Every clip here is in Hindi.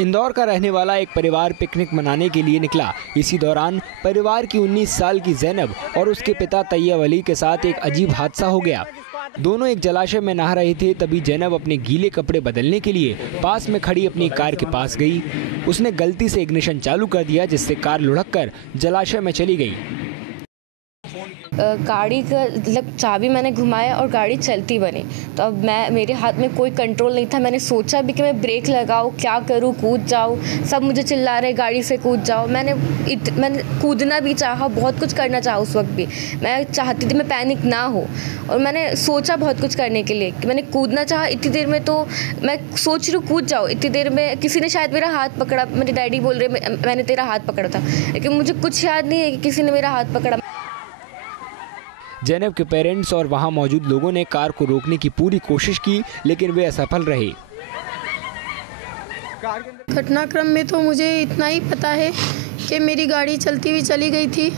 इंदौर का रहने वाला एक परिवार पिकनिक मनाने के लिए निकला। इसी दौरान परिवार की 19 साल की ज़ैनब और उसके पिता तैयब अली के साथ एक अजीब हादसा हो गया। दोनों एक जलाशय में नहा रहे थे, तभी ज़ैनब अपने गीले कपड़े बदलने के लिए पास में खड़ी अपनी कार के पास गई। उसने गलती से इग्निशन चालू कर दिया, जिससे कार लुढ़ककर जलाशय में चली गई। गाड़ी का मतलब चाबी मैंने घुमाया और गाड़ी चलती बनी। तो अब मेरे हाथ में कोई कंट्रोल नहीं था। मैंने सोचा भी कि मैं ब्रेक लगाऊं, क्या करूं, कूद जाऊं। सब मुझे चिल्ला रहे गाड़ी से कूद जाओ। मैंने कूदना भी चाहा, बहुत कुछ करना चाहा। उस वक्त भी मैं चाहती थी मैं पैनिक ना हो, और मैंने सोचा बहुत कुछ करने के लिए कि मैंने कूदना चाहा। इतनी देर में तो मैं सोच रही हूँ कूद जाओ, इतनी देर में किसी ने शायद मेरा हाथ पकड़ा। मेरे डैडी बोल रहे मैंने तेरा हाथ पकड़ा था, लेकिन मुझे कुछ याद नहीं है कि किसी ने मेरा हाथ पकड़ा। ज़ैनब के पेरेंट्स और वहां मौजूद लोगों ने कार को रोकने की पूरी कोशिश की, लेकिन वे असफल रहे। घटनाक्रम में तो मुझे इतना ही पता है कि मेरी गाड़ी चलती हुई चली गई थी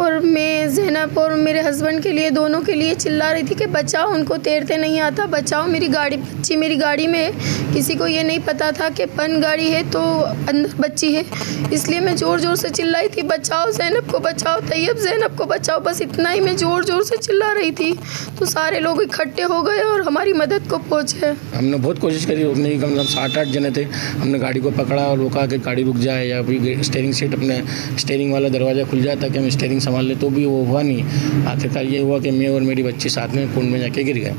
और मैं ज़ैनब और मेरे हस्बैंड के लिए, दोनों के लिए चिल्ला रही थी कि बचाओ, उनको तैरते नहीं आता, बचाओ, मेरी गाड़ी, बच्ची मेरी गाड़ी में है। किसी को ये नहीं पता था कि पन गाड़ी है तो अंदर बच्ची है, इसलिए मैं ज़ोर ज़ोर से चिल्लाई थी, बचाओ ज़ैनब को, बचाओ तैयब, ज़ैनब को बचाओ। बस इतना ही मैं ज़ोर ज़ोर से चिल्ला रही थी। तो सारे लोग इकट्ठे हो गए और हमारी मदद को पहुँचे। हमने बहुत कोशिश करी रोकने की, कम से कम 7-8 जने थे। हमने गाड़ी को पकड़ा और रोका कि गाड़ी रुक जाए या फिर स्टीयरिंग सीट, अपने स्टीयरिंग वाला दरवाज़ा खुल जाए ताकि हम स्टीयरिंग संभाल ले, तो भी वो हुआ नहीं। आखिरकार ये हुआ कि मैं और मेरी बच्ची साथ में कुंड में जाके गिर गए।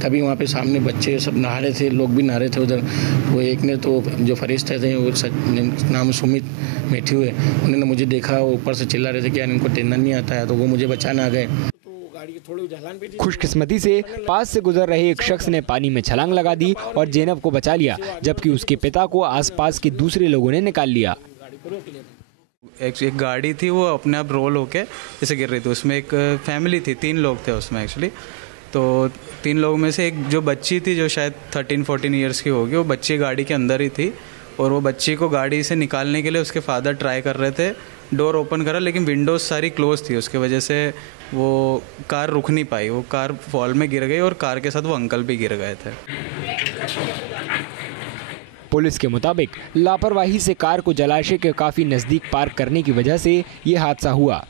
तभी वहाँ पे सामने बच्चे सब नहा रहे थे, लोग भी नहा रहे थे उधर। वो एक ने तो जो फरिश्ते थे, वो नाम सुमित मेठी हुए, उन्होंने मुझे देखा, ऊपर से चिल्ला रहे थे कि यार इनको तैरना नहीं आता है, तो वो मुझे बचाने आ गए। खुशकिस्मती से पास से गुजर रहे एक शख्स ने पानी में छलांग लगा दी और ज़ैनब को बचा लिया, जबकि उसके पिता को आसपास के दूसरे लोगों ने निकाल लिया। एक गाड़ी थी, वो अपने आप रोल होके जैसे गिर रही थी। उसमें एक फैमिली थी, 3 लोग थे उसमें एक्चुअली। तो 3 लोगों में से एक जो बच्ची थी, जो शायद 13-14 ईयर्स की होगी, वो बच्ची गाड़ी के अंदर ही थी। और वो बच्ची को गाड़ी से निकालने के लिए उसके फादर ट्राई कर रहे थे, डोर ओपन करा, लेकिन विंडोज़ सारी क्लोज थी। उसके वजह से वो कार रुक नहीं पाई, वो कार फॉल में गिर गई और कार के साथ वो अंकल भी गिर गए थे। पुलिस के मुताबिक लापरवाही से कार को जलाशय के काफ़ी नज़दीक पार्क करने की वजह से ये हादसा हुआ।